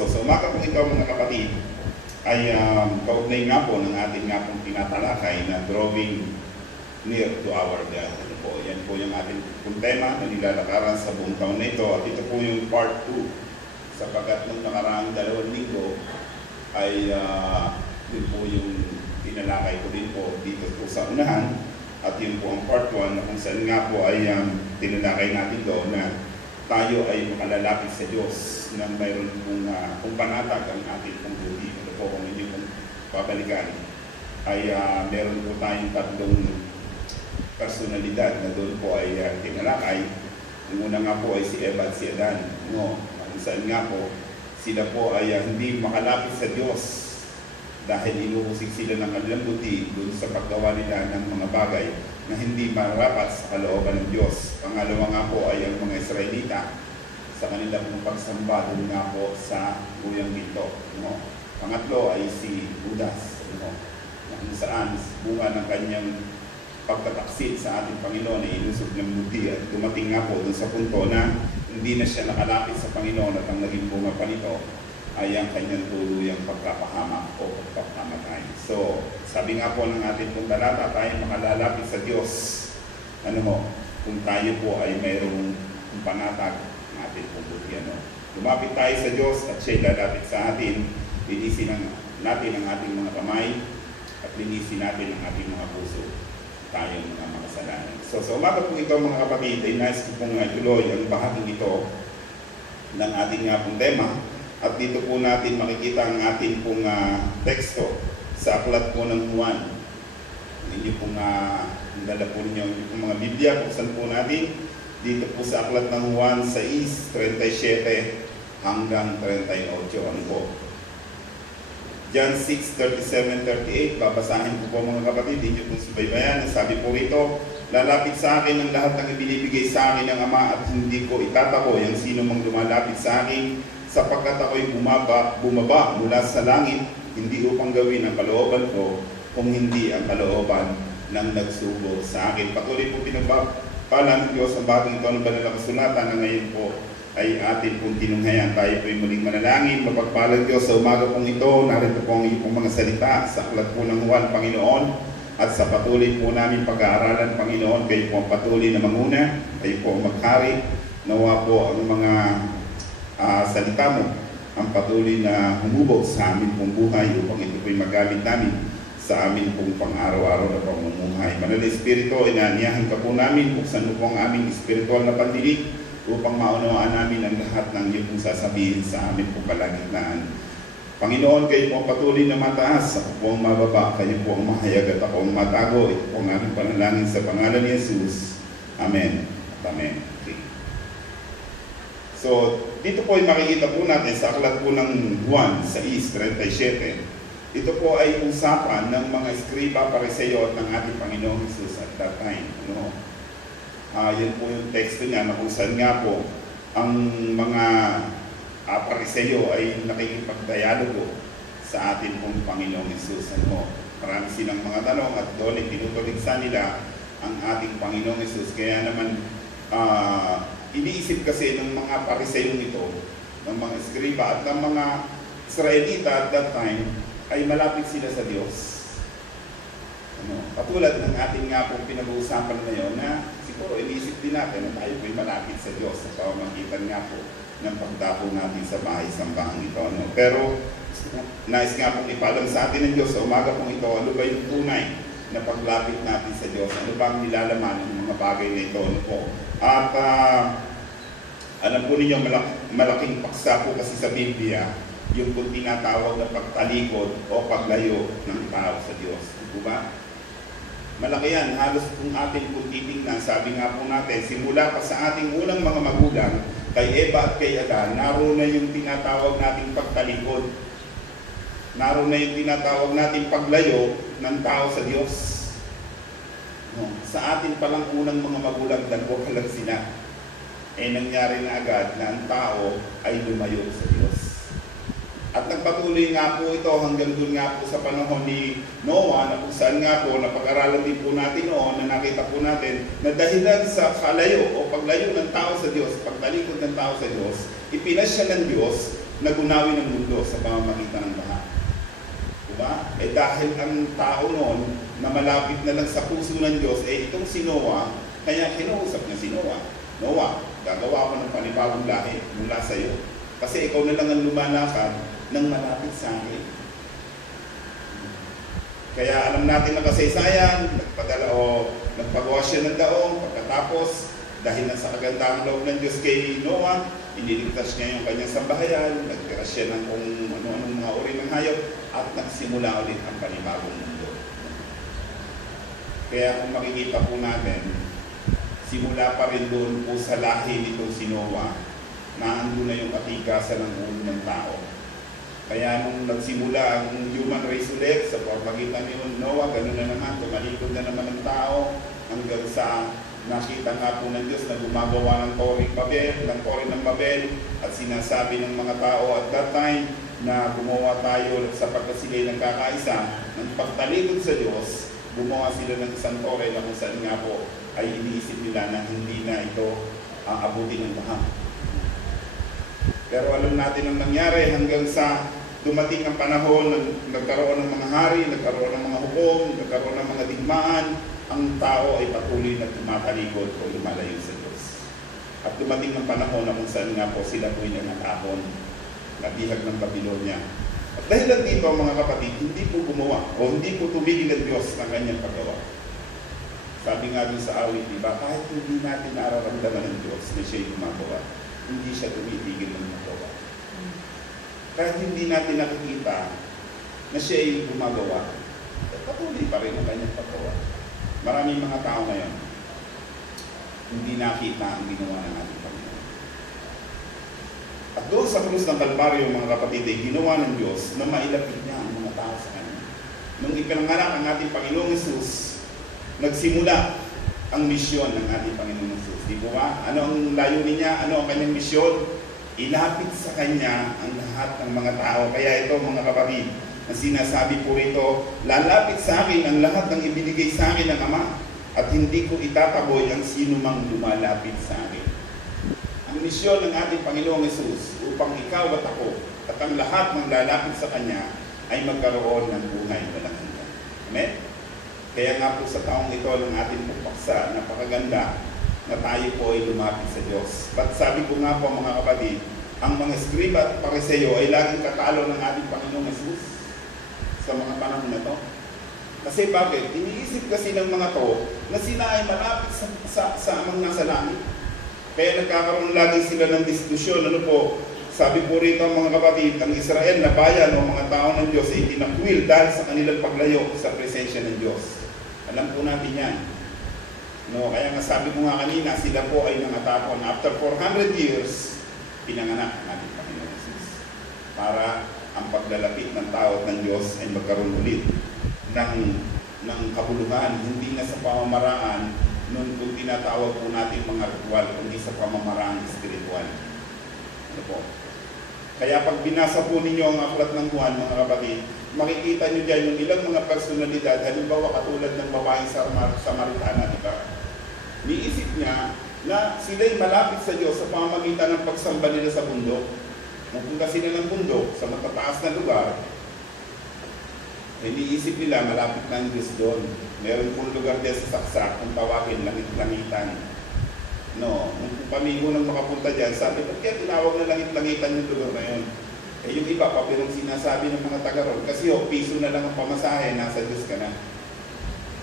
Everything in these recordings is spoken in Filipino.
So sa umaga po ito mga kapatid, ay kaugnay nga po ng ating nga pong tinatalakay na drawing near to our God. Ano po, yan po yung ating tema na nilalakaran sa buong taon na ito. At ito po yung part 2, sapagkat nung nakaraang 2 linggo ay yun po yung tinalakay ko din po dito po sa unahan. At yun po ang part 1 na kung saan nga po ay tinalakay natin doon na tayo ay makalalapit sa Diyos na mayroon kung panatag ang ating pong buhay. Ano po kung hindi pong babalikan ay meron po tayong 3 personalidad na doon po ay tinalakay. Yung una nga po ay si Eva at si Adan. No? Kung saan nga po sila po ay hindi makalapit sa Diyos dahil inuusig sila ng kanilang buti doon sa paggawa nila ng mga bagay na hindi marapat sa kalooban ng Diyos. Pangalawa nga po ay ang mga Israelita sa kanilang pagsamba doon nga po sa Guyang Ginto. No? Pangatlo ay si Judas, no? Kung saan bunga ng kanyang pagtataksil sa ating Panginoon ay ilusog ng buti at dumating nga po doon sa punto na hindi na siya nakalapit sa Panginoon at ang naging bunga pa nito ay ang kanyang tuluyang pagkapahamak o pagkapamatay. So, sabi nga po ng ating pong talata, tayo makalalapit sa Diyos. Ano ho? Kung tayo po ay mayroong panatag ng ating pong buti. Ano? Lumapit tayo sa Diyos at siya'y lalapit sa atin. Linisin natin ang ating mga kamay at linisin natin ang ating mga puso. Tayong mga makasalanan. So, sa umaga po ito mga kapatid, ay nais ko pong ituloy ang bahaging ito ng ating nga pong tema. At dito po natin makikita ang ating pong teksto sa aklat po ng Juan. Hindi pong dala po ninyo yung mga Biblia, buksan po natin dito po sa aklat ng Juan 6:37 hanggang 38. Ano po? John 6:37-38, babasahin ko po mga kapatid, hindi po subaybayan. Sabi po rito, lalapit sa akin ang lahat ng ibinibigay sa akin ng Ama at hindi ko itatako yung sino mang lumalapit sa akin, sapagkat ako'y bumaba mula sa langit, hindi upang gawin ang kalooban ko, kung hindi ang kalooban ng nagsugo sa akin. Patuloy po pinagpapala ng Diyos ang bagong ito ng banal na kasulatan na ngayon po ay atin pong tinunghayan. Tayo po'y muling manalangin. Mapagpalang Diyos sa umaga pong ito, narito po ang iyong mga salita sa aklat po ng Juan, Panginoon, at sa patuloy po namin pag-aaralan, Panginoon, kayo po ang patuloy na manguna, kayo po ang maghari, nawa po ang mga salita mo ang patuloy na humubog sa amin pong buhay upang ito po'y magamit namin sa amin pong pang-araw-araw na pamumuhay. Banal na Espiritu, inaaniyahan ka po namin, buksan mo po ang aming espiritual na pandinig upang maunawaan namin ang lahat ng iyong pong sasabihin sa amin pong kalagitnaan. Panginoon, kayo po ang patuloy na mataas, ako po ang mababa, kayo po ang mahayag at ako ang matago. Ito po ang aming panalangin sa pangalan ni Jesus. Amen. Amen. Okay. So, dito po ay makikita po natin sa aklat po ng Juan 6:37. Ito po ay usapan ng mga eskriba, pariseyo at ng ating Panginoong Jesus at that time. Ano? Yan po yung teksto niya na kung saan nga po ang mga pariseyo ay nakikipagdialogo sa ating pong Panginoong Jesus. Ano? Marami silang mga tanong at doon ay tinutuligsa nila ang ating Panginoong Jesus. Kaya naman, iniisip kasi ng mga pariseyong ito, ng mga eskriba at ng mga Israelita at that time, ay malapit sila sa Diyos. Ano? Katulad ng ating nga pong pinag-uusapan ngayon na siguro iniisip din natin na tayo po'y malapit sa Diyos sa pamamagitan nga po ng pagdapo natin sa bahay-sambahang ito. Ano? Pero nais nga pong ipalam sa atin ng Diyos sa umaga pong ito, ano ba yung tunay na paglapit natin sa Diyos? Ano ba ang nilalaman ng mga bagay na ito? Ano po? At alam po ninyo, malaking paksa po kasi sa Biblia yung kung tinatawag na pagtalikod o paglayo ng tao sa Diyos. Diba? Malaki yan. Halos kung ating kung titingnan, sabi nga po natin, simula pa sa ating unang mga magulang, kay Eva at kay Adan, naroon na yung tinatawag nating pagtalikod. Naroon na yung tinatawag nating paglayo ng tao sa Diyos. No. Sa atin palang unang mga magulang, dalawa pa lang sila. Nangyari na agad na ang tao ay lumayo sa Diyos. At nagpatuloy nga po ito hanggang dun nga po sa panahon ni Noah, na kung saan nga po, napag-aralan din po natin noon, na nakita po natin na dahilan sa kalayo o paglayo ng tao sa Diyos, pagtalikod ng tao sa Diyos, ipinasya ng Diyos nagunawi ng mundo sa pamamagitan ng baha? Diba? Eh dahil ang tao noon na malapit na lang sa puso ng Diyos, eh itong si Noah, kaya kinausap niya si Noah. Noah, gagawa ko ng panibagong lahi mula sa iyo. Kasi ikaw na lang ang lumalakad ng malapit sa akin. Kaya alam natin na kasaysayan, nagpagawa siya ng daong, pagkatapos, dahil na sa kagandang loob ng Diyos kay Noah, iniligtas niya yung kanyang sambahayan, nagtira siya ng kung ano-anong mga uri ng hayop, at nagsimula ulit ang panibagong mundo. Kaya kung makikita po natin, simula pa rin doon po sa lahi nitong si Noah, na ando na yung katikasan ng ulo ng tao. Kaya nung nagsimula ang human race ulit sa pamagitan ni Noah, ganoon na naman, tumalikod na naman ang tao hanggang sa nakita nga po ng Diyos na gumagawa ng Tore ng Babel at sinasabi ng mga tao at that time na gumawa tayo sapagkat sila nagkakaisa ng pagtalikod sa Diyos, gumawa sila ng isang tore na kung saan nga po ay iniisip nila na hindi na ito abutin ng baha. Pero alam natin ang nangyari hanggang sa dumating ang panahon, nagkaroon ng mga hari, nagkaroon ng mga hukom, nagkaroon ng mga digmaan, ang tao ay patuloy na tumatalikod o lumalayo sa Diyos. At dumating ang panahon na kung saan nga po sila po ay nangatahon, nabihag ng Babylonia. At dahil lang dito mga kapatid, hindi po gumawa o hindi po tumigil ang Diyos ng kanyang paggawa. Sabi nga dun sa awit, diba, kahit hindi natin nararamdaman ng Diyos na siya'y gumagawa, hindi siya tumitigil ng magawa. Kahit hindi natin nakikita na siya ay gumagawa, patuloy pa rin ang kanyang paggawa. Maraming mga tao ngayon, hindi nakita ang ginawa ng ating Panginoon. At doon sa krus ng Kalbaryo, mga kapatid, ay ginawa ng Diyos na mailapit niya ang mga tao sa Kanya. Nung ipinanganak ang ating Panginoong Hesus, nagsimula ang misyon ng ating Panginoong Hesus. Di ba? Ano ang layunin niya? Ano ang kanyang misyon? Ilapit sa Kanya ang lahat ng mga tao. Kaya ito, mga kapatid, na sinasabi po rito, lalapit sa akin ang lahat ng ibinigay sa akin ng Ama at hindi ko itataboy ang sino mang lumalapit sa akin. Ang misyon ng ating Panginoong Hesus upang ikaw at ako at ang lahat ng lalapit sa Kanya ay magkaroon ng buhay walang hanggan. Amen? Kaya nga po sa taong ito ng ating pagpaksa, napakaganda na tayo po ay lumapit sa Diyos. But sabi ko nga po mga kapatid, ang mga Skriba at Pariseo ay laging katalo ng ating Panginoong Hesus sa mga panahon na to. Kasi bakit? Iniisip kasi ng mga to na sila ay malapit sa amang nasa langit. Kaya nagkakaroon lagi sila ng diskusyon. Ano po? Sabi po rito mga kapatid, ang Israel na bayan o mga tao ng Diyos ay tinakwil dahil sa kanilang paglayo sa presensya ng Diyos. Alam po natin yan. No, kaya nga sabi ko nga kanina, sila po ay nangatapon. After 400 years, pinanganak ang ating Panginoon Jesus. Para ang paglalapit ng tao at ng Diyos ay magkaroon ulit ng kabuluhan, hindi na sa pamamaraan nung tinatawag po natin mga ritual, kundi sa pamamaraan espiritual. Ano po? Kaya pag binasa po ninyo ang aklat ng Juan, mga kapatid, makikita nyo dyan yung ilang mga personalidad, halimbawa katulad ng babaeng Samaritana, di ba? Niisip niya na sila'y malapit sa Diyos sa pamamagitan ng pagsamba nila sa bundok. Napunta sila ng bundok sa matataas na lugar, iniisip nila malapit na ang Diyos doon. Meron pong lugar din sa saksak kung tawagin langit-langitan. No, nung pamigo nang makapunta dyan, sabi, ba't kaya tinawag na langit-langitan yung lugar na yun? Eh yung iba, papirong sinasabi ng mga taga ron, kasi piso na lang ang pamasahe, nasa Diyos ka na.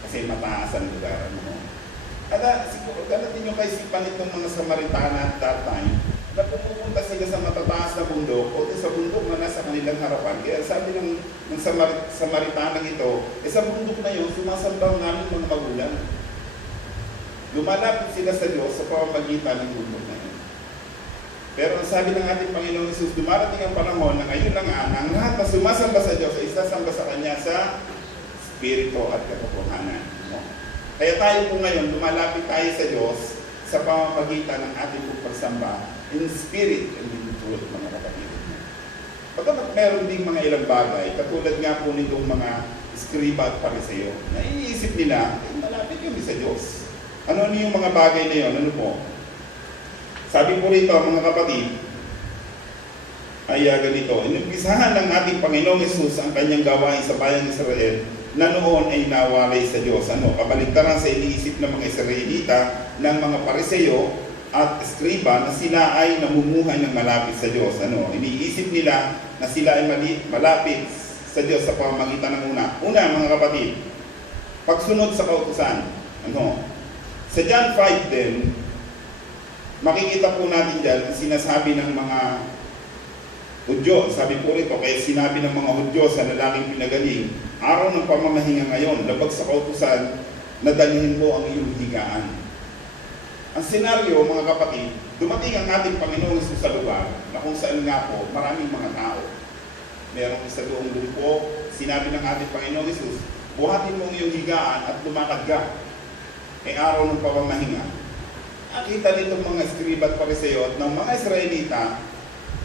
Kasi mataas ang lugar. No? At siguro, ganatin nyo kaisipan itong mga Samaritana at that time, na pupunta sila sa matataas na bundok o sa bundok na nasa kanilang harapan. Kaya sabi ng Samaritanang ito, sa bundok na yun, sumasamba namin mga magulang. Lumalapit sila sa Diyos sa pamamagitan ng bundok na yun. Pero ang sabi ng ating Panginoong Hesus, dumarating ang panahon na ngayon na nga, ang lahat na sumasamba sa Diyos ay sasamba sa Kanya sa Espiritu at katotohanan. No? Kaya tayo po ngayon, lumalapit tayo sa Diyos sa pamamagitan ng ating pagsamba in spirit and in truth, mga kapatid. Pagkamat meron ding mga ilang bagay, katulad nga po nitong mga Skriba at Pariseo, na iniisip nila, malapit yun sa Diyos. Ano yung mga bagay na yun? Ano po? Sabi po rito, mga kapatid, ay ganito, inumpisahan ng ating Panginoong Hesus ang kanyang gawain sa bayang Israel na noon ay nawalay sa Diyos. Kabaligtaran sa iniisip ng mga Israelita, ng mga Pariseo at Eskriba na sila ay namumuhay ng malapit sa Diyos. Iniisip nila na sila ay malapit sa Diyos sa pamamagitan ng una mga kapatid, pagsunod sa kautusan. Sa John 5 din, makikita po natin dyan ang sinasabi ng mga Hudyo. Sabi po rito, kaya sinabi ng mga Hudyo sa lalaking pinagaling, araw ng pamamahinga ngayon, labag sa kautusan, na dalhin mo ang iyong higaan. Ang senaryo, mga kapatid, dumating ang ating Panginoong Hesus sa lugar na kung saan nga po maraming mga tao. Merong isa doong lumpo, sinabi ng ating Panginoong Hesus, buhatin mo ang iyong higaan at lumakad ka. Araw ng pamamahinga. Nakita nitong mga Eskriba at Pariseo at ng mga Israelita,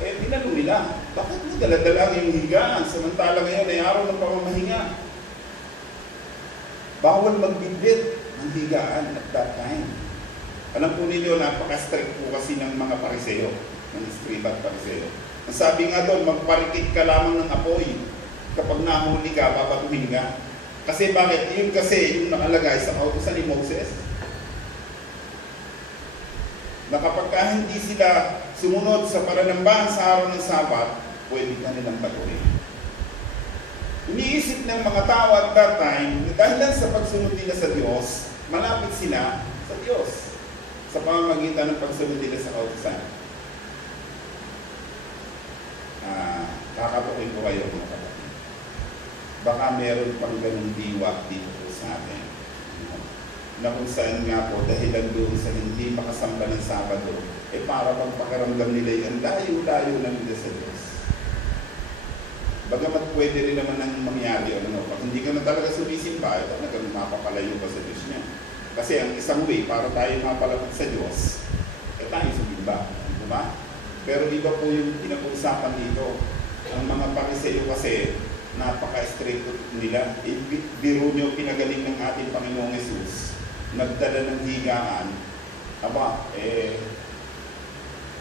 tinanong nila, bakit mo dala-dala ang iyong higaan samantala ngayon ay araw ng pamamahinga? Bawal magbitbit ng higaan at that time. Alam po ninyo, napaka-strict po kasi ng mga Pariseo, ng Eskriba at Pariseo. Ang sabi nga doon, magparikit ka lamang ng apoy. Kapag nahuli ka, babatuhin ka. Kasi bakit? Yun kasi yung nakalagay sa kautusan ni Moses. Na kapag hindi sila sumunod sa pananambahan sa araw ng Sabat, pwede ka nilang batuhin. Iniisip ng mga tao at that time, na dahil lang sa pagsunod nila sa Diyos, malapit sila sa Diyos sa pamamagitan ng pagsunod nila sa kautusan. Kakatukin ko kayo mga kapatid. Baka meron pang ganung diwag dito po sa atin. Na kung saan nga po, dahilan doon sa hindi makasamba ng Sabado, para pang pakiramdam nila yung layo-layo na nila sa Diyos. Bagamat pwede rin naman ang mangyari, pag hindi ka na talaga sumisimba, talagang mapapalayo ka sa Diyos niya. Kasi ang isang way para tayo mapalapit sa Diyos, tayo sumimba. Diba? Pero iba po yung pinag-uusapan dito. Ang mga Pariseo kasi, napaka-strict nila. Biro nyo pinagaling ng ating Panginoong Hesus, nagdala ng higaan,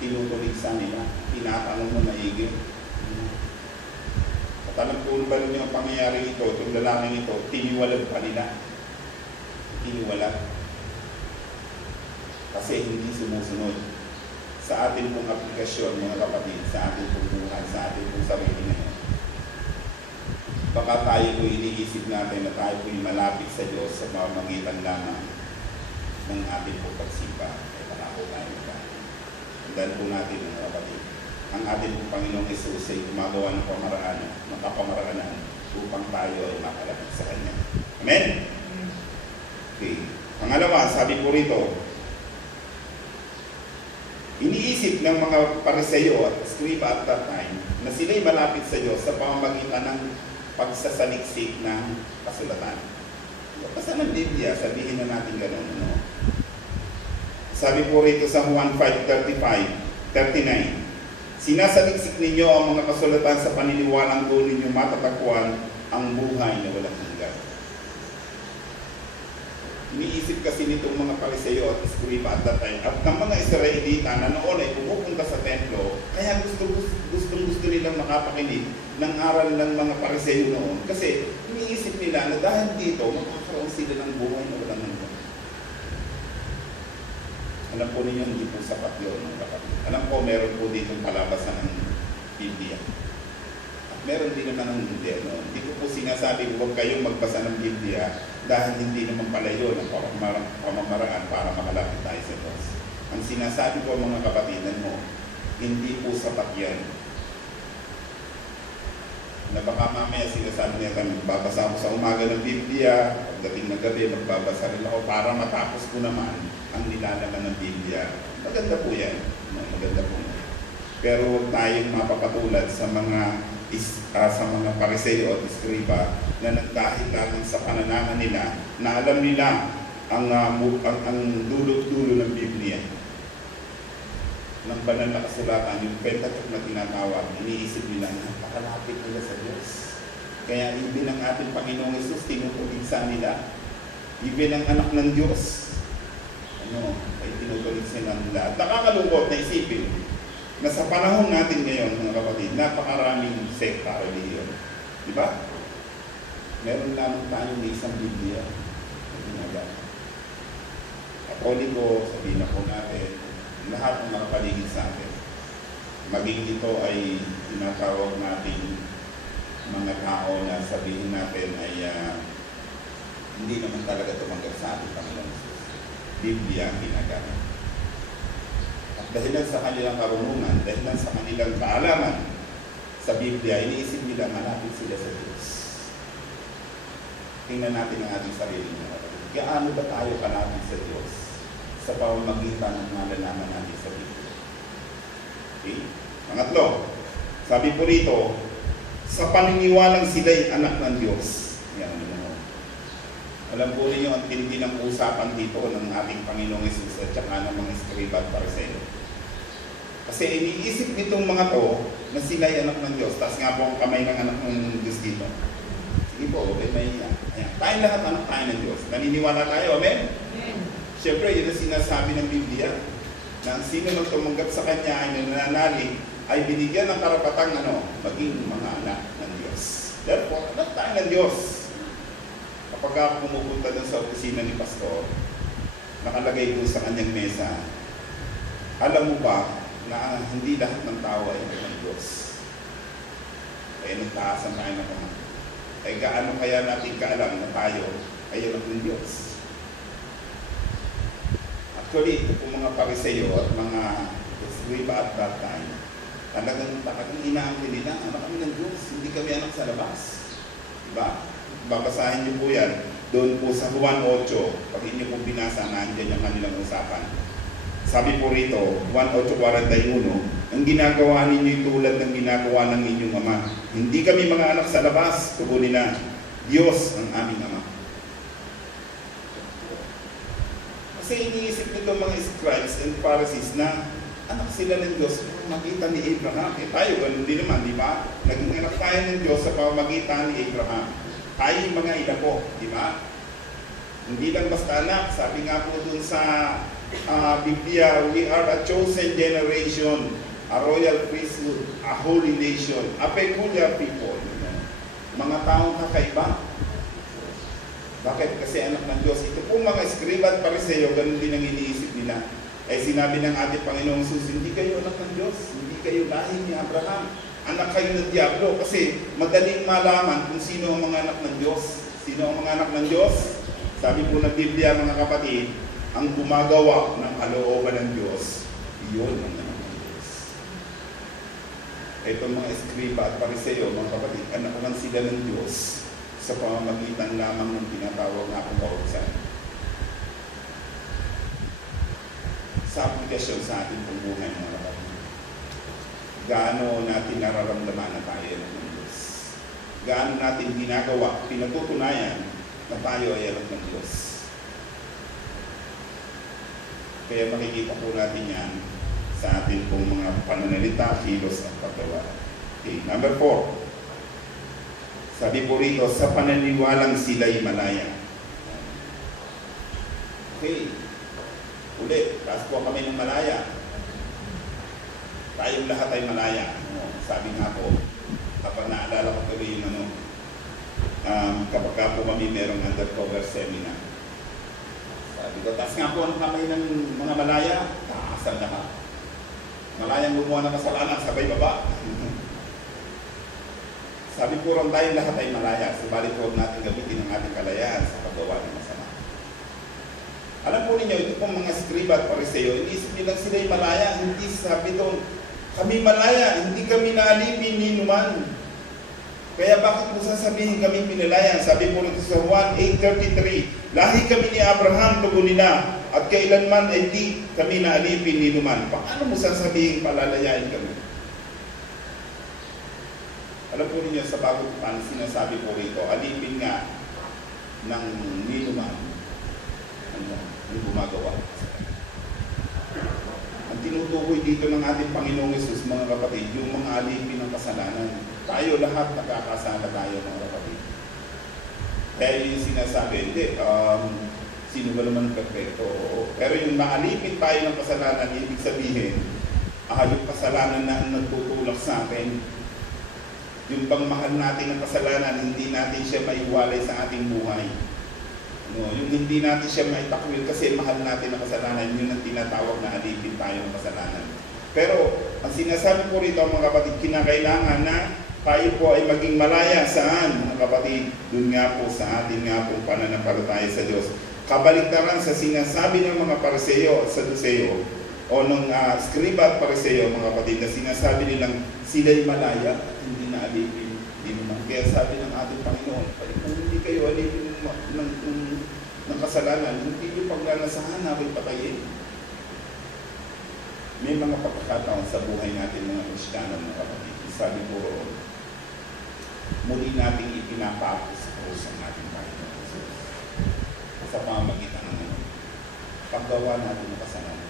tinutuligsan nila, tinatanong na maigi. At alam po ba ninyo ang pangyayari ito, itong lalaking ito, tiniwalag pa nila. Tiniwalag. Kasi hindi sumusunod sa ating pong aplikasyon, mga kapatid, sa ating pong buhay, sa ating pong sarili ngayon. Baka tayo po iniisip natin na tayo po malapit sa Diyos sa pamamagitan lamang ng ating po pagsipa. Baka po tayo magkakaroon. Tandaan po natin, mga kapatid, ang ating po Panginoong Hesus ay gumagawa ng kapamaraanan upang tayo ay makalapit sa Kanya. Amen? Okay. Pangalawa, sabi po rito, iniisip ng mga Pariseo at Eskriba at that time na sila'y malapit sa Diyos sa pamamagitan ng pagsasaliksik ng kasulatan. Basta ng Biblia, sabihin na natin gano'n. Sabi po rito sa Juan 5:39, sinasaliksik ninyo ang mga kasulatan sa paniniwalang doon ninyo matatagpuan ang buhay na walang hanggan. Iniisip kasi nitong mga Pariseo at Eskriba at that time at ng mga Israelita na noon ay pumupunta sa templo, kaya gusto nilang makapakinig ng aral ng mga Pariseo noon. Kasi iniisip nila na dahil dito, makakaroon sila ng buhay na walang hanggan. Alam po ninyo, hindi po sapat yun. Alam po, meron po dito palabasan ng Biblia. At meron din naman ng hindi. Hindi ko po sinasabi, huwag kayong magbasa ng Biblia dahil hindi naman pala yun ang pamamaraan para makalapit tayo sa Diyos. Ang sinasabi ko mga kapatidan mo, hindi po sapat yan. Na baka mamaya sinasabi niya kami, magbabasa ako sa umaga ng Biblia, pagdating ng gabi, magbabasa rin ako para matapos ko naman ang nilalaman ng Biblia. Maganda po yan. Maganda po yan. Pero huwag tayong mapapatulad sa mga Pariseo at Eskriba na nagdahil lamang sa pananaman nila na alam nila ang dulot-dulo ng Biblia. Ng banal na kasulatan, yung Pentateuch na tinatawag, iniisip nila na napakalapit nila sa Diyos. Kaya ibig ng ating Panginoong Hesus, tinutuligsan nila. Ibig ng anak ng Diyos, ay tinutuligsan nila. At nakakalungkot na isipin, na sa panahon natin ngayon, mga kapatid, napakaraming sekta o relihiyon. Di ba? Meron lamang tayong isang Biblia. Katoliko, sabihin na po natin, lahat ng mga paligid sa atin. Maging ito ay tinatawag natin mga tao na sabihin natin ay hindi naman talaga tumanggap sa ating Panginoon Jesus. Biblia ang ginagamit. At dahilan sa kanilang karunungan, dahilan sa kanilang kaalaman sa Biblia, iniisip nila malapit sila sa Diyos. Tingnan natin ang ating sarili niya. Gaano ba tayo kalapit sa Diyos sa pamamagitan ng malalaman natin sa Biblia? Okay? Pangatlo, sabi po rito, sa paniniwalang sila'y anak ng Diyos. Yan, alam po ninyo ang tindi ng usapan dito ng ating Panginoong Hesus at saka ng mga Eskriba at Pariseo. Kasi iniisip nitong mga to na sila'y anak ng Diyos. Taas nga po ang kamay ng anak ng Diyos dito. Sige po, may ayan. Tayong lahat anak tayo ng Diyos. Naniniwala tayo, amen? Amen. Siyempre, yun ang sinasabi ng Biblia na ang sino nang tumanggap sa Kanya ay nananalig ay binigyan ng karapatang maging mga anak ng Diyos. Therefore, anak tayo ng Diyos. Kapag pumupunta dun sa opisina ni Pastor, nakalagay po sa kanyang mesa, alam mo ba na hindi lahat ng tao ay anak ng Diyos? Kaya nagtaasan tayo ng kamay. Ay gaano kaya natin kaalam na tayo ay anak ng Diyos? Actually, ito po mga Pariseo at mga Eskriba at that time, talagang inaangkin nila, anak kami ng Diyos, hindi kami anak sa labas. Diba? Babasahin niyo po yan doon po sa Juan 8. Pag inyo po binasa, nandiyan yung kanilang usapan. Sabi po rito, Juan 8:41, ang ginagawa ninyo tulad ng ginagawa ng inyong ama. Hindi kami mga anak sa labas, tugunin na, Diyos ang aming ama. Kasi iniisip nito mga scribes and Pharisees na anak sila ng Diyos, pamamagitan ni Abraham. Tayo, ganun din naman, di ba? Naging anak tayo ng Diyos sa pamamagitan ni Abraham. Tayo yung mga ina po, di ba? Hindi lang basta anak, sabi nga po dun sa Biblia, we are a chosen generation, a royal priesthood, a holy nation, a peculiar people. Mga taong kakaiba. Bakit? Kasi anak ng Diyos. Ito po mga Eskriba at Pariseo, ganun din ang iniisip nila. Ay sinabi ng ating Panginoong Jesus, hindi kayo anak ng Diyos, hindi kayo lahi ni Abraham. Anak kayo ng Diablo kasi madaling malaman kung sino ang mga anak ng Diyos. Sino ang mga anak ng Diyos? Sabi po ng Biblia, mga kapatid, ang gumagawa ng kalooban ng Diyos, iyon ang anak ng Diyos. Itong mga Eskriba at Pariseo, mga kapatid, anak lang sila ng Diyos sa pamamagitan lamang ng tinatawag na kautusan. Sa aplikasyon sa ating pamumuhay, mga kapatid, gaano natin nararamdaman na tayo anak ng Diyos? Gaano natin ginagawa, pinatutunayan na tayo ay anak ng Diyos? Kaya makikita po natin yan sa ating pong mga pananalita, kilos at paggawa. Okay, number 4. Sabi po rito, sa pananiwalang sila'y malaya. Okay. Ulit, taas po kami ng malaya. Tayong lahat ay malaya. Sabi nga po, kapag naalala ko tuloy yung kapag po kami merong undercover seminar. Sabi ko, taas nga po ang kamay ng mga malaya, taasan lahat. Malayang gumawa ng kasalanan, sabay baba. Sabi po ron tayong lahat ay malaya, subalit po natin gamitin ang ating kalayaan sa paggawa ng masama. Alam po ninyo, ito pong mga Eskriba at Pariseo, iniisip nilang sila'y malaya, hindi sabi doon, kami malaya, hindi kami naalipin ni numan. Kaya bakit mo sasabihin kami pinalaya? Sabi po rito sa Juan 8:33, lahi kami ni Abraham, tugunin na, at kailanman ay di kami naalipin ni numan. Paano mo sasabihin palalayain kami? Alam po ninyo sa bagong pan, sinasabi po rito, alipin nga ng ninuman ang gumagawa. Ang tinutukoy dito ng ating Panginoong Hesus, mga kapatid, yung mga alipin ng kasalanan. Tayo lahat nakakasala tayo, mga kapatid. Kaya yung sinasabi, hindi, sino ba naman perfecto? Pero yung naalipin tayo ng kasalanan, ibig sabihin, Yung kasalanan na ang nagtutulak sa atin. Yung bang mahal natin ng kasalanan, hindi natin siya maiwalay sa ating buhay. Yung hindi natin siya maitakwil kasi mahal natin ang kasalanan, yun ang tinatawag na alipin tayo ng kasalanan. Pero, ang sinasabi ko rito mga kapatid, kinakailangan na tayo po ay maging malaya. Saan mga kapatid? Doon nga po sa ating nga po pananampalataya sa Diyos. Kabaliktaran sa sinasabi ng mga Pariseo at Saduceo o ng Skriba at Pariseo mga kapatid na sinasabi nilang sila'y malaya at hindi na alipin. Hindi naman. Kaya sabi ng ating Panginoon, kung hindi kayo alipin ng kasalanan, hindi nyo paglalasahan na ako'y patayin. May mga pagkakataon sa buhay natin mga Kristiyano mga kapatid. Sabi ko roon, muli nating ipinapako sa krus ang ating Panginoon sa pamamagitan ng paggawa natin ng kasalanan.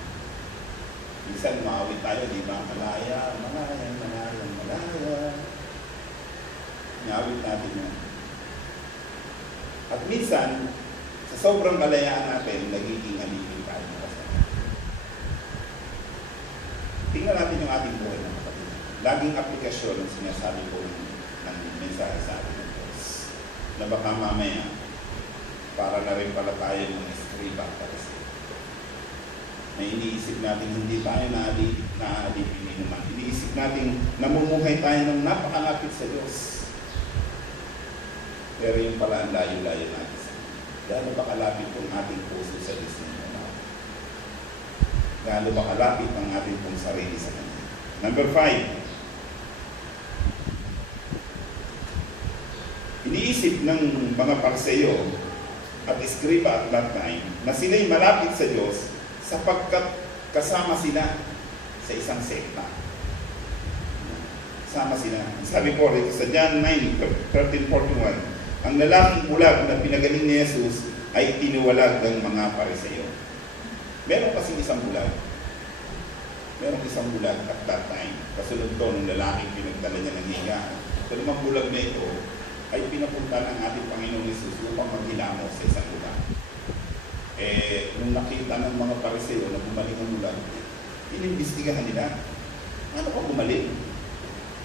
Minsan maawit tayo, di ba? Malaya, malaya, malaya, malaya. Naawit natin yan. At minsan, sa sobrang kalayaan natin, nagiging alipin tayo ng kasalanan. Tingnan natin yung ating buhay ng kapatid. Laging aplikasyon ang sinasabi ko ng mensahe sa atin ng Diyos. Na baka mamaya, para na rin pala tayo ng Skriba at Pariseo. Na iniisip natin hindi tayo naaalipin naman. Iniisip natin namumuhay tayo ng napakalapit sa Diyos. Pero yung pala ang layo-layo natin sa Diyos. Gaano ba kalapit ang ating puso sa Diyos ninyo? Gaano ba kalapit ang ating pong sarili sa Kanya? Number 5. Iniisip ng mga Pariseo at Skriba at that time na sila'y malapit sa Diyos sapagkat kasama sila sa isang sekta. Kasama sila. Sabi ko rito sa John 9:13-41, ang lalaking bulag na pinagaling ni Jesus ay tiniwalag ng mga Pariseo. Meron kasing isang bulag. Meron isang bulag at that time. Kasunod to ng lalaking pinagdala niya ng higa. Ito namang bulag na ito ay pinapunta ng ating Panginoon Jesus upang maghilamos sa isang lugar. Nung nakita ng mga Pariseo na bumalik ang bulag, inimbestigahan nila. Ano ka bumalik?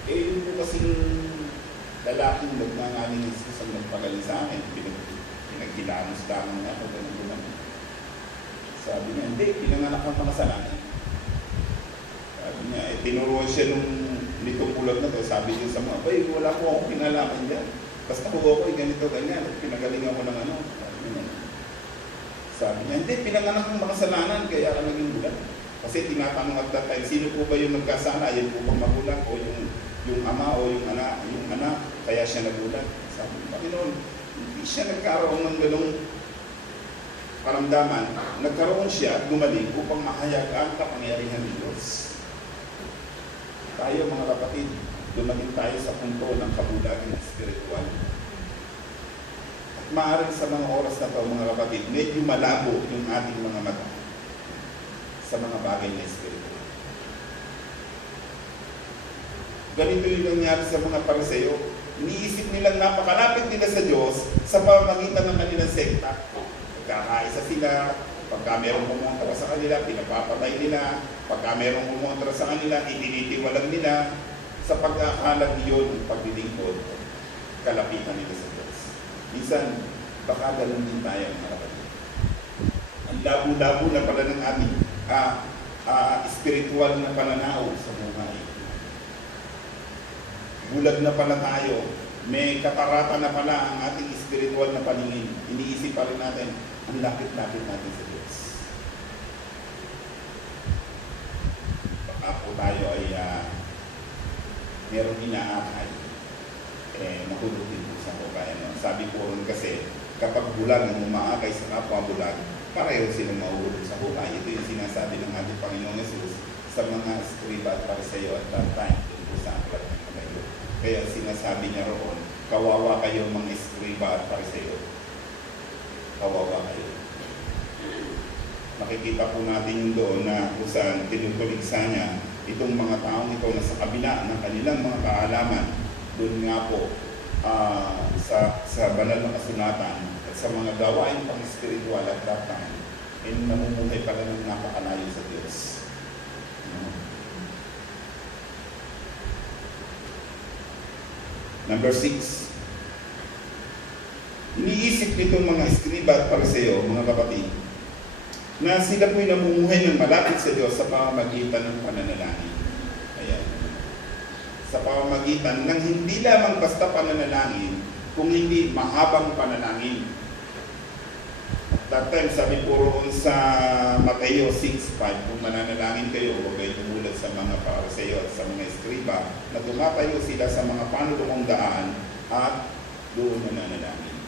Yung po kasing lalaking nagngangaling ni Jesus ang nagpagaling sa akin, pinaghilamos lamang na ako, ganun. Sabi niya, hindi, pinanganak ang makasalanan. Sabi niya, tinuruan siya nitong bulag na to. Sabi niya sa mga, bay, wala po akong pinalaman dyan. Basta ko ako, ganito, ganyan. Pinagaling ako ng ano. Sabi niya, hindi, pinanganak ng makasalanan, kaya ka naging bulag. Kasi tinatanong at that time, sino po ba yung nagkasala? Yan po bang magulang o yung ama o yung anak, kaya siya nagulat. Sabi ng Panginoon, hindi siya nagkaroon ng ganong karamdaman. Nagkaroon siya at gumaling upang mahayag ang kapangyarihan ng Diyos. Tayo mga kapatid, dumating tayo sa punto ng kabulagan spiritual. At maaaring sa mga oras na ito mga kapatid, medyo malabo yung ating mga mata sa mga bagay na spiritual. Ganito yung nangyari sa mga Pariseo. Iniisip nilang napakalapit nila sa Diyos sa pamamagitan ng kanilang sekta. Pagkakaisa sila, pagka merong pumunta sa kanila, pinapapatay nila. Pagka merong pumunta sa kanila, itinitiwalag nila. Sa pagkakalag yun, ang paglilingkod, kalapitan nila sa Diyos. Minsan, baka ganun din tayo mga kapatid. Ang labo-labo na pala ng ating spiritual na pananaw sa buhay. Bulag na pala tayo, may katarata na pala ang ating spiritual na paningin. Iniisip pa rin natin, ang lapit-lapit natin sa Diyos. Baka po tayo ay merong inaakay, mahulog din po sa kubayan. Sabi po rin kasi, kapag bulag ang umaakay sa kapwa bulag, pareho silang mahuhulog sa hukay. Ito yung sinasabi ng ating Panginoong Jesus sa mga Skriba at Pariseo at that time, po sa aklat ng Panginoon. Kaya sinasabi niya roon, kawawa kayo mga Skriba at Pariseo. Kawawa kayo. Makikita po natin yung doon na kung saan tinutuligsa niya itong mga taong ito na sa kabila ng kanilang mga kaalaman, doon nga po sa banal na kasulatan at sa mga gawain pang spiritual at that time, namumuhay pala ng napakalayo sa Diyos. Number 6, iniisip nitong mga eskriba at pariseo, mga kapatid, na sila po'y namumuhay ng malapit sa Diyos sa pamamagitan ng pananalangin. Ayan. Sa pamamagitan ng hindi lamang basta pananalangin, kung hindi mahabang pananalangin. That time, sabi po roon sa Mateo 6:5, kung mananalangin kayo, huwag kayo tumulad sa mga pariseo at sa mga eskriba, na tumatayo sila sa mga panulong daan at doon mananalangin.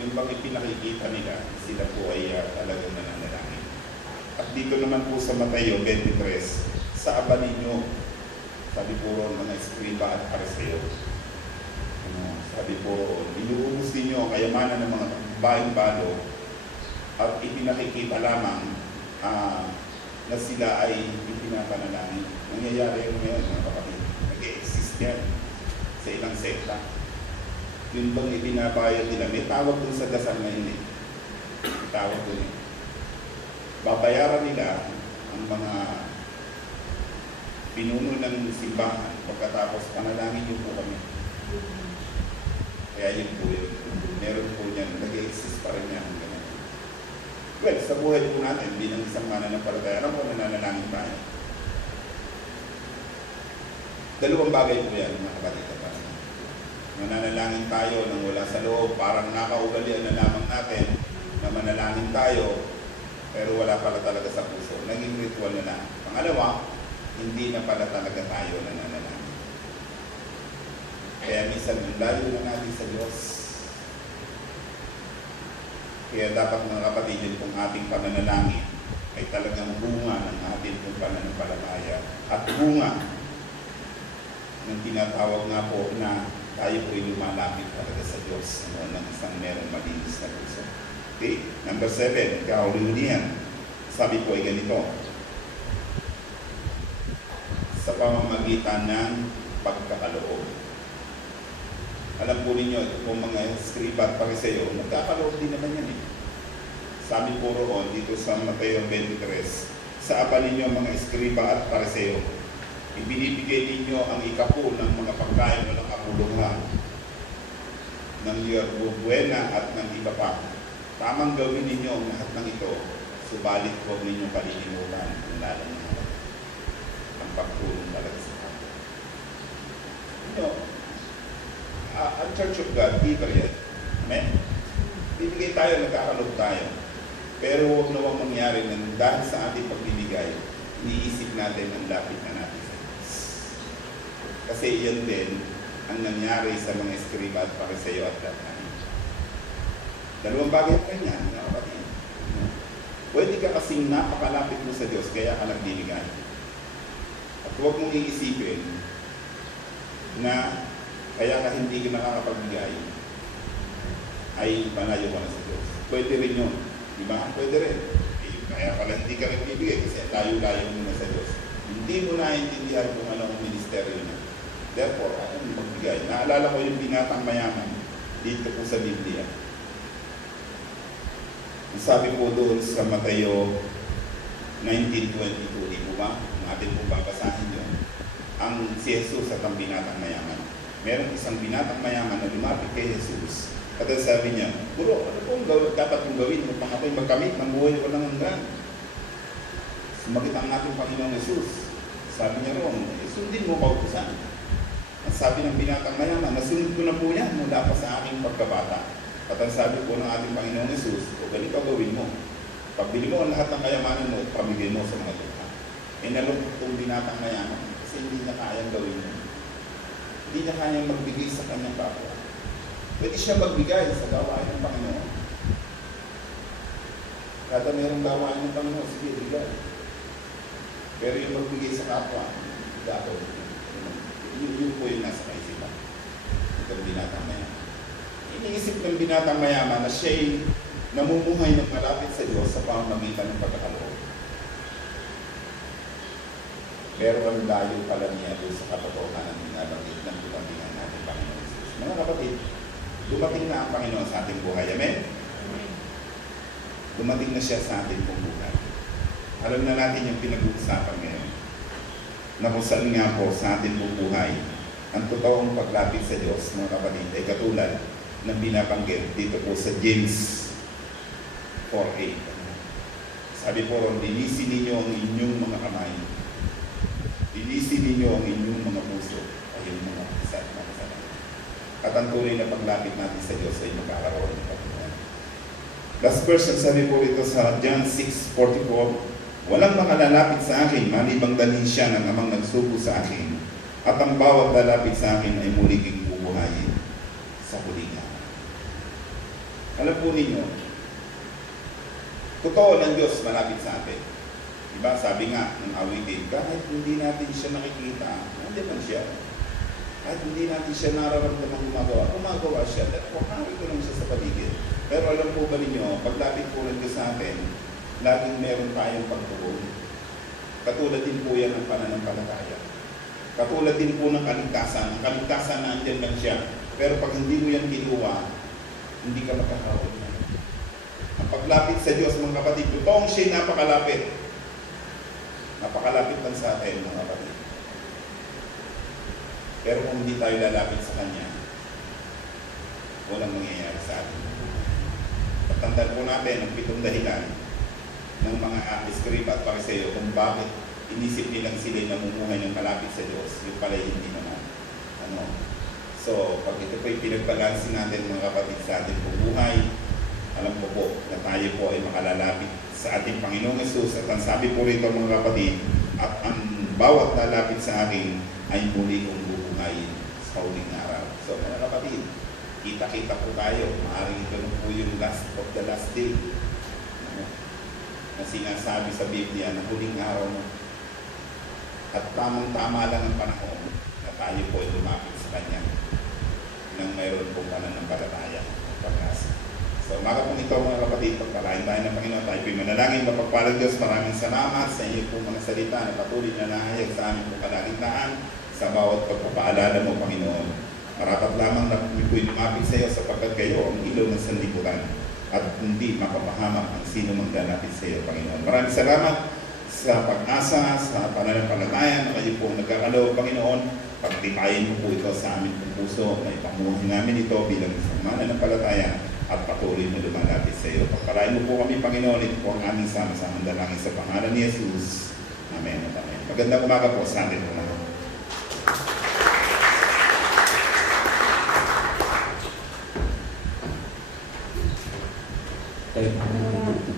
Yung bang ipinakikita nila, sila po ay talagang nananalangin. At dito naman po sa Mateo 23, sa aba ninyo, sabi po roon mga eskriba at pariseo. Sabi po, inuubos ninyo ang kayamanan ng mga baing-balo at ipinakikita lamang na sila ay ipinapanalangin. Nangyayari yun ngayon, mga kapatid. Nag-exist yan sa ilang sekta. Yun bang ibinabayad nila? May tawag dun sa dasal na yun eh. May tawag dun eh. Babayaran nila ang mga pinuno ng simbahan pagkatapos panalangin niyo po kami. Kaya yun po yun. Meron po yan. Nag-exist pa rin yan. Well, sa buhay po natin, bilang isang mananampalataya, alam ko nananalangin tayo. Dalawang bagay po yan, mga kapatid. Mananalangin tayo nang wala sa loob, parang nakaugalian na lamang natin na manalangin tayo, pero wala pala talaga sa puso. Naging ritual na lang. Pangalawa, hindi na pala talaga tayo nananalangin. Kaya minsan, layo na natin sa Diyos. Kaya dapat mga kapatid, yun kung ating pananalangin ay talagang bunga ng ating pananampalataya at bunga ng tinatawag nga po na tayo po ay lumalapit talaga sa Diyos ng isang merong malinis na puso. Okay? Number 7, kahuli-hulihan. Sabi po ay ganito. Sa pamamagitan ng pagkakaloob. Alam po ninyo, ito po mga eskriba at pariseo, nagkakaloob din naman yan eh. Sabi po roon dito sa Mateo 23, sa aba ninyo mga eskriba at pariseo, ibinibigay ninyo ang ikapo ng mga pagkain walang kapulungan, ng yerba buena at ng iba pa. Tamang gawin ninyo ang lahat ng ito, subalit huwag ninyong kalilimutan kung lalong ang pagtulong talaga sa kapwa. Ang Church of God, giver yan. Amen? Bibigay tayo, nagkakalog tayo. Pero huwag na huwag mangyari na dahil sa ating pagbibigay, iniisip natin ang lapit na natin sa Diyos. Kasi yan din ang nangyari sa mga eskriba at pariseo at lahat. Dalawang bagay pa rin yan, mga kapatid. Pwede ka kasing napakalapit mo sa Diyos, kaya ka nagbibigay. At huwag mong iisipin na kaya ka hindi ka nakakapagbigay ay panayo ka na sa Diyos. Pwede rin yun. Diba? Pwede rin. Kaya pala hindi ka rin bibigay kasi layo-layo mo na sa Diyos. Hindi mo naiintindihan kung anong ministeryo na. Therefore, ayaw mo magbigay. Naalala ko yung binatang mayaman dito po sa Biblia. Sabi po doon sa Mateo 19:22, di po ba? Ang atin po babasahin yun. Ang si Jesus at ang binatang mayaman. Meron isang binatang mayaman na lumapit kay Jesus. At sabi niya, Guro, ano po dapat kong gawin upang ako'y magkamit ng buhay ko ng hanggan? Sumagot ang ating Panginoong Jesus. Sabi niya roon, sundin mo kautusan. At sabi ng binatang mayaman, nasunod ko na po yan mula pa sa aking pagkabata. At ang sabi po ng ating Panginoong Jesus, o ganito gawin mo. Pagbili mo ang lahat ng kayamanan mo at pamigay mo sa mga lupa. Nalungkot kong binatang mayaman kasi hindi niya kayang gawin mo. Hindi niya kayang magbigay sa kanyang kapwa. Pwede siya magbigay sa gawain ng Panginoon. Kada mayroong gawain ng Panginoon, sige, bigay. Pero yung magbigay sa kapwa, dapat. Yun po yung nasa kaisipan. Itong binatang mayaman. Iniisip ng binatang mayaman na siya'y namumuhay ng malapit sa Diyos sa pamamagitan ng pagkakaloob. Pero ang layo pala niya doon sa katotohanan ng binabanggit ng dumatingan natin Panginoon Jesus. Mga kapatid, dumating na ang Panginoon sa ating buhay. Amen? Dumating na siya sa ating buhay. Alam na natin yung pinag-uusapan ngayon. Na kung saan nga po sa ating buhay Ang totoong paglapit sa Diyos, mga kapatid, ay katulad ng binabanggit dito po sa James 4:8. Sabi po ron, linisin ninyo ang inyong mga kamay. Linisin ninyo ang inyong mga puso. Ayun mga kasalanan. At ang tunay na paglapit natin sa Diyos ay magkakaroon ng pagkakas. Last verse, sabi po ito sa John 6:44, walang makalalapit sa akin, malibang dalhin siya ng amang nagsugo sa akin. At ang bawat lalapit sa akin ay muling bubuhayin sa huling araw. Alam po ninyo, totoo ng Diyos malapit sa atin. Diba? Sabi nga ng awitin, kahit hindi natin siya nakikita, nandiyan man siya. Kahit hindi natin siya nararamdaman gumagawa siya. Dahil kumari ko lang siya sa paligid. Pero alam po ba ninyo, paglapit po ng Diyos sa atin, laging meron tayong pagtugon. Katulad din po yan ng pananampalataya. Katulad din po ng kaligtasan. Ang kaligtasan nandiyan lang siya. Pero pag hindi mo yan kinuha, hindi ka magkakaroon yan. Ang paglapit sa Diyos, mga kapatid, totoong siya napakalapit. Napakalapit lang sa atin, mga kapatid. Pero kung hindi tayo lalapit sa Kanya, walang mangyayari sa atin. Patandaan po natin ang 7 dahilan ng mga Eskriba at Pariseo kung bakit inisip nilang sila namumuhay ng kalapit sa Diyos, yung pala hindi naman. So, pag ito po yung pinagbalansin natin, mga kapatid, sa ating buhay, alam ko po na tayo po ay makalalapit sa ating Panginoong Yesus. At ang sabi po rito, mga kapatid, at ang bawat lalapit sa akin ay muli kong bubuhayin sa huling araw. So, mga kapatid, kita-kita po tayo. Maaaring ito na po yung last of the last day. Na sinasabi sa Biblia na huling araw mo. At tamang-tama lang ang panahon na tayo po ay lumapit sa Kanya nang mayroon pong pananampalataya at pag-asa. So, umaga po ito, mga kapatid, pagpalain tayo ng Panginoon, tayo po'y manalangin, mapagpalang Diyos, maraming salamat sa inyo pong mga salita na patuloy na nahayag sa aming pong kalagitnaan sa bawat pagpapaalala mo, Panginoon. Marapat lamang na kami po'y lumapit sa iyo sapagkat kayo ang ilaw ng sanlibutan at hindi mapapahamak ang sino mang lalapit sa iyo, Panginoon. Maraming salamat sa pag-asa, sa pananampalataya na kayo po nagkakaloob, Panginoon. Pagtipayin mo po ito sa aming puso, may pamuhay namin ito bilang isang mananampalataya at patuloy mo lumalapit sa iyo. Pagpalain mo po kami, Panginoon, ito po ang aming sama-samang dalangin sa pangalan ni Jesus. Amen at amen. Magandang umaga po sa atin po naman. Tayo po.